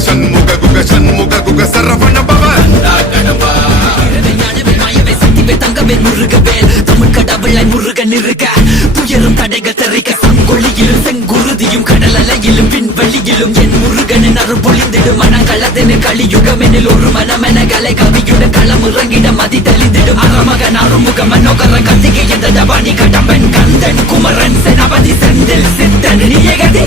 ஷண்முக குக ஷண்முக குக சரவண பவ தங்கவேல் முருகவேல் தமிழ் கடவுளாய் முருகன் இருக்க துயரும் தடைகள் தெரிக்க சங்கொழியிலும் செங்குருதியும் கடல் அலையிலும் விண்வெளியிலும் என் முருகனின் அருள் பொழிந்திடும் மனங்களதென கலியுகமெனில் ஒரு மனமென கலை கவியுடன் களமிறங்கிட மதி தெளிந்திடும் அறமகன் அருமுக மனோகர கத்திகை என்ற டபானி கடம்பன் கந்தன் குமரன் செனபதி செந்தில் சித்தன் நீயகதி